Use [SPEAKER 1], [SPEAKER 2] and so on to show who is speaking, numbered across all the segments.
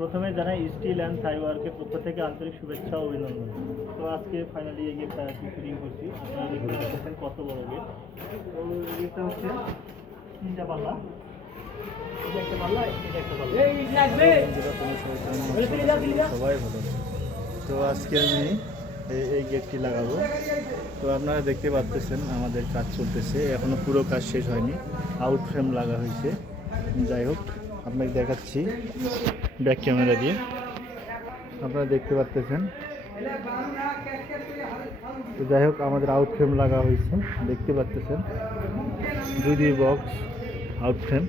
[SPEAKER 1] প্রথমে জানাই steel and থাইওয়ার্কের পক্ষ থেকে আন্তরিক শুভেচ্ছা ও অভিনন্দন। তো আজকে ফাইনালি এই গেটটা আর কি ফিটিং করছি। আপনারা দেখতে পাচ্ছেন কত বড় গেট। তো এটা হচ্ছে তিনটা পাল্লা। একটা পাল্লা একটা পাল্লা। সবাই ভালো তো আজকে আমি এই এই গেটটি লাগাবো। তো আপনারা দেখতে পাচ্ছেন আমাদের কাজ চলতেছে। এখনও পুরো কাজ শেষ হয়নি। আউট ফ্রেম লাগা হয়েছে। যাই হোক আপনাকে দেখাচ্ছি ব্যাক ক্যামেরা দিয়ে। আপনারা দেখতে পাচ্ছেন তো যাই হোক, আমাদের আউট ফ্রেম লাগা হয়েছে, দেখতে পাচ্ছেন দুই বক্স আউট ফ্রেম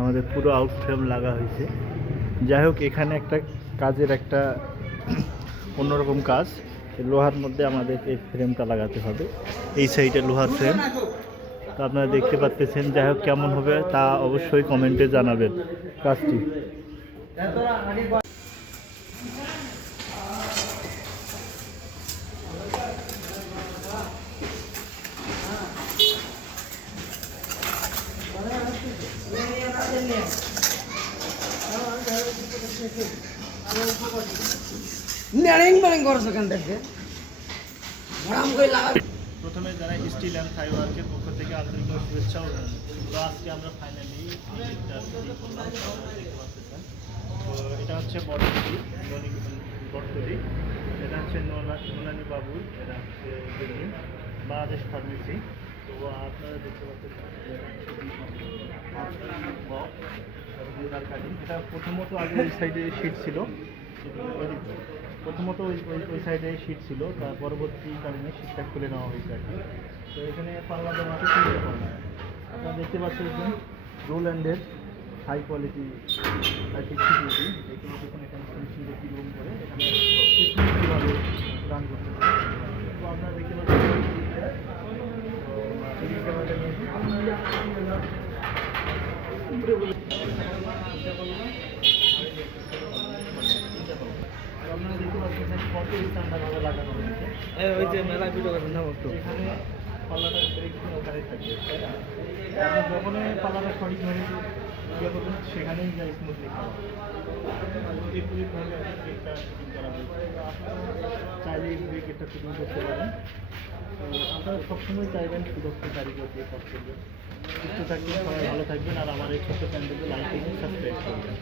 [SPEAKER 1] আমাদের পুরো আউট ফ্রেম লাগা হয়েছে। যাই হোক, এখানে একটা কাজের একটা অন্যরকম কাজ লোহার মধ্যে আমাদের এই ফ্রেমটা লাগাতে হবে। এই সাইডে লোহার ফ্রেম তো আপনারা দেখতে পাচ্ছেন যাই হোক, কেমন হবে তা অবশ্যই কমেন্টে জানাবেন। কাজটি
[SPEAKER 2] নেড়িং বেড়িং করছ কেন থেকে ভরাম করে লাগা
[SPEAKER 1] প্রথমে যারা স্টিল অ্যান্ড থাই ওয়ার্কের পক্ষ থেকে আন্তরিক শুভেচ্ছা ও অভিনন্দন। তো আজকে আমরা ফাইনালি এটা শুরু করলাম আপনারা দেখতে পাচ্ছেন তো এটা হচ্ছে বটতলি বটতলি এটা হচ্ছে নোলা নোলানি বাবুর এটা হচ্ছে বিল্ডিং, বাংলাদেশ ফার্মেসি। তো আপনারা দেখতে পাচ্ছেন, এটা প্রথমত আগে ওই সাইডে শীট ছিল। প্রথমত ওই ওই- সাইডে শীট ছিল তার পরবর্তী কারণে শীটটা খুলে নেওয়া হয়েছে আর কি। তো এখানে পাল্লা দেওয়া আছে পাল্লা। আপনারা দেখতে পাচ্ছেন, রোল অ্যান্ডের হাই কোয়ালিটি এখানে ফিনিশিং দেখি করে এখানে কীভাবে রান করতে হবে। তো আপনারা দেখতে পাচ্ছেন তো, যদি ক্যামেরাটা নিয়ে আপনারা দেখতে পাচ্ছেন এখানে কত স্ট্যান্ডার্ডভাবে লাগানো হয়েছে
[SPEAKER 2] ওই যে মেলা ভিডিও করেন না
[SPEAKER 1] এখানে পাল্লাটা ব্রেক ওখানে থাকবে তাই না? আপনি যখনই পাল্লাটা সঠিকভাবে ইয়ে করবেন সেখানেই যা স্মুথলি খাওয়া ফিটিং করা হয়েছে। চাইলে এই ব্রেকেটটা ফিটিং করতে পারেন। তো আপনারা সবসময় চাইবেন সুদক্ষ কারিগর দিয়ে কাজ করবেন। সুস্থ থাকবেন সবাই ভালো থাকবেন আর আমার এই ছোট্ট চ্যানেলটিকে লাইক এবং সাবস্ক্রাইব করবেন।